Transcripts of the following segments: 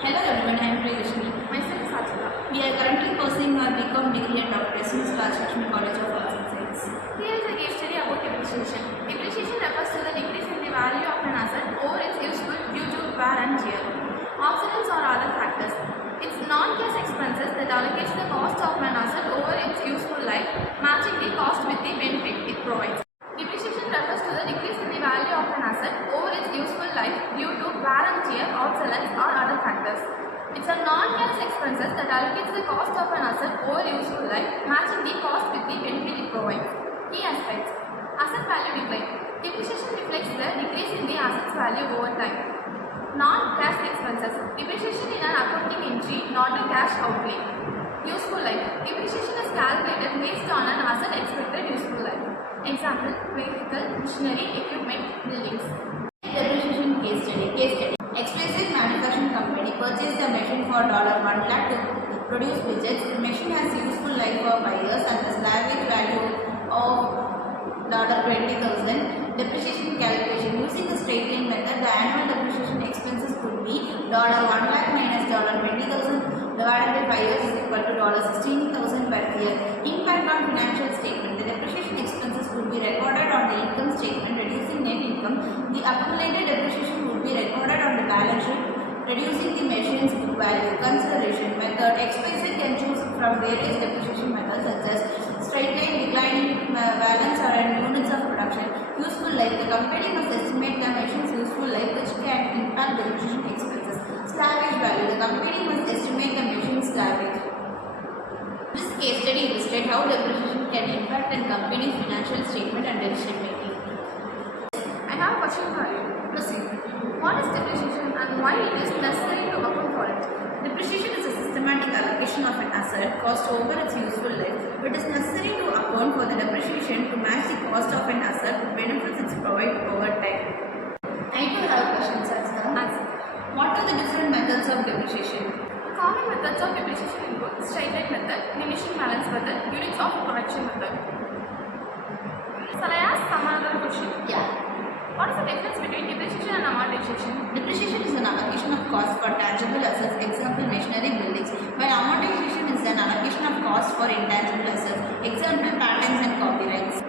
Hello everyone, I am Priyashni. Myself Sajida. We are currently pursuing our BCom degree at Dr. S. Rajlakshmi College of Arts and Science. Here is a case study about depreciation. Depreciation refers to the decrease in the value of an asset or its useful due to wear and tear, obsolescence or other factors. It's non-cash expenses that allocates the cost of an asset over its useful life, matching the cost with the benefit it provides. Depreciation refers to the decrease in the value of an asset over its useful life due to wear and tear, obsolescence or other factors. It's a non-cash expenses that allocates the cost of an asset over useful life, matching the cost with the benefit it provides. Key aspects: asset value decline. Depreciation reflects the decrease in the asset's value over time. Non-cash expenses. Depreciation in an accounting entry, not a cash outlay. Useful life. Depreciation is calculated based on an asset expected useful life. Example: vehicle, machinery, equipment, buildings. Depreciation case study. Explicit manufacturing company purchased a machine for $1 lakh to produce widgets. The machine has useful life for 5 years and the salvage value of $20,000. Depreciation calculation. Using the straight line method, the annual depreciation expenses could be $1 lakh minus $20,000 divided by 5 years is equal to $16,000 per year. Impact on financial statement. The depreciation expenses could be recorded on the income statement, reducing net income. The accumulated depreciation would be recorded on the balance sheet, reducing the machine's book value. Consideration method. XYZ can choose from various depreciation methods such as straight line, declining balance, or units of production. Useful life. The company must estimate the machine's useful life, which can impact the depreciation expenses. Salvage value. The company must estimate the machine's salvage. This case study illustrates how depreciation can impact a company's financial statement and decision making. I have a question for you. Proceed. What is depreciation and why it is necessary to account for it? Depreciation is a systematic allocation of an asset cost over its useful life. It is necessary to account for the depreciation to match the cost of an asset with benefits it provides over time. I do have questions, Sajna. Answer. What are the different methods of depreciation? Common methods of depreciation include straight line method, diminishing balance method, units of production method. Shall I ask some other question? Yeah. What is the difference between depreciation and amortization? Depreciation is an allocation of cost for tangible assets, example machinery, buildings, while amortization is an allocation of cost for intangible assets, example patents and copyrights.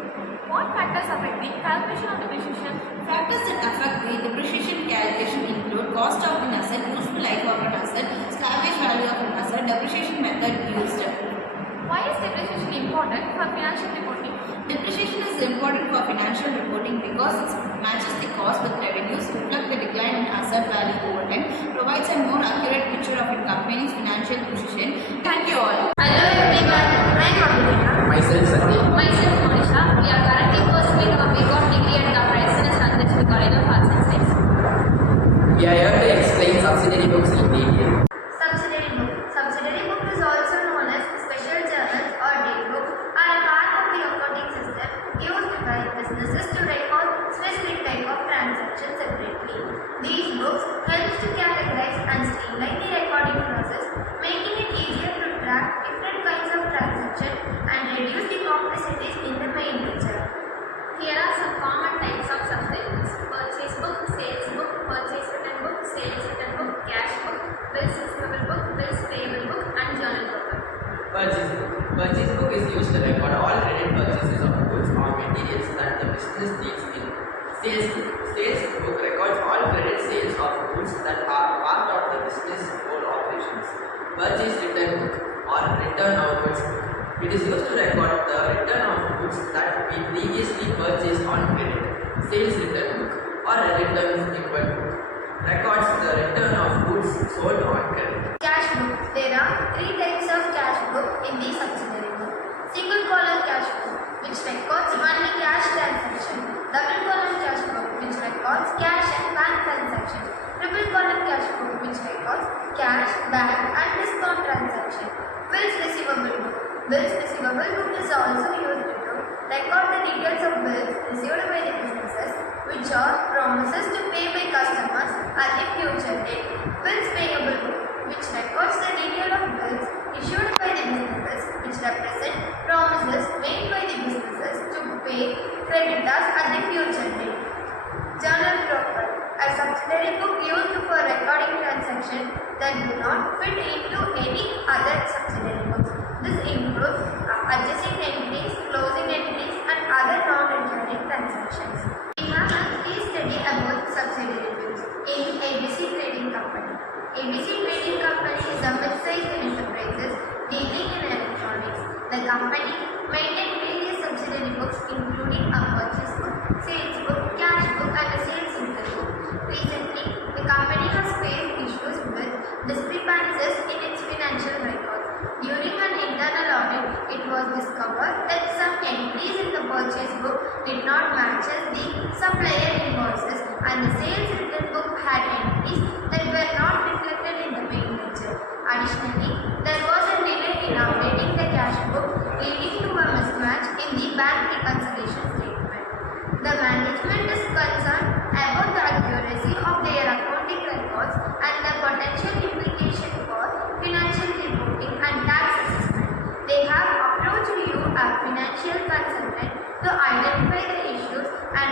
What factors affect the calculation of depreciation? Factors that affect the depreciation calculation include cost of an asset, useful life of an asset, salvage value of an asset, depreciation method used. Why is depreciation important for financial reporting? Depreciation is important for financial reporting because it matches the cost with revenues, reflects the decline in asset value over time, provides a more accurate picture of a company's financial position. Thank you all. Hello everyone, I am Abhinav. Myself, Sandeep. Myself Monisha. We are currently pursuing a BCom degree at Dr. S. Rajlakshmi College of Arts and Science. We are here to explain subsidiary books in detail. Subsidiary book. Subsidiary book is also known as special journals or daybook are a part of the accounting system used by businesses to record specific type of transactions separately. These books help to categorize and streamline the recording process, making it easier to track different kinds of transactions and reduce the complexities in the main picture. Here are some common types of subsidiary books: purchase book, sales book, purchase return book, sales return book, cash book, bills receivable book, bills payable book, and journal book. Purchase book. Purchase book is used to record all credit purchases of goods or materials that the business needs in. Sales book. Sales book records all credit sales of goods that are part of the business whole operations. Purchase return book or return of goods book. It is used to record the return of goods that we previously purchased on credit. Sales return book or a return inward book records the return of goods sold on credit. Cash book. There are three types of cash book in the subsidiary book. Single column cash book, which records only cash transaction. Double column cash book, which records cash and bank transaction. Triple column cash book, which records cash, bank, and discount transaction. Bills receivable book. Bills receivable book is also used to record the details of bills received by the businesses, which are promises to pay by customers at a future date. Bills payable book, which records the detail of bills issued by the businesses, which represent promises made by the businesses to pay creditors at the future date. Journal proper. A subsidiary book used for recording transactions that do not fit into any other subsidiary books. This includes adjusting entities, closing entities, and other non-recurring transactions. We have a case study about subsidiary books in ABC Trading Company. ABC Trading Company is a mid-sized enterprise dealing in electronics. The company maintained various subsidiary books including a purchase book, sales book, cash book, and a sales ledger book. Recently, the company has faced issues with discrepancies in its financial records. During an internal audit, it was discovered that some entries in the purchase book did not match the supplier invoices, and the sales return book had entries that were not reflected in the main ledger. Additionally, there was a delay in updating the cash book, leading to a mismatch in the bank reconciliation statement. The management is concerned about the accuracy of their accounting records and the potential implication for financial reporting and tax assessment. They have approached you, a financial consultant, to identify the issues and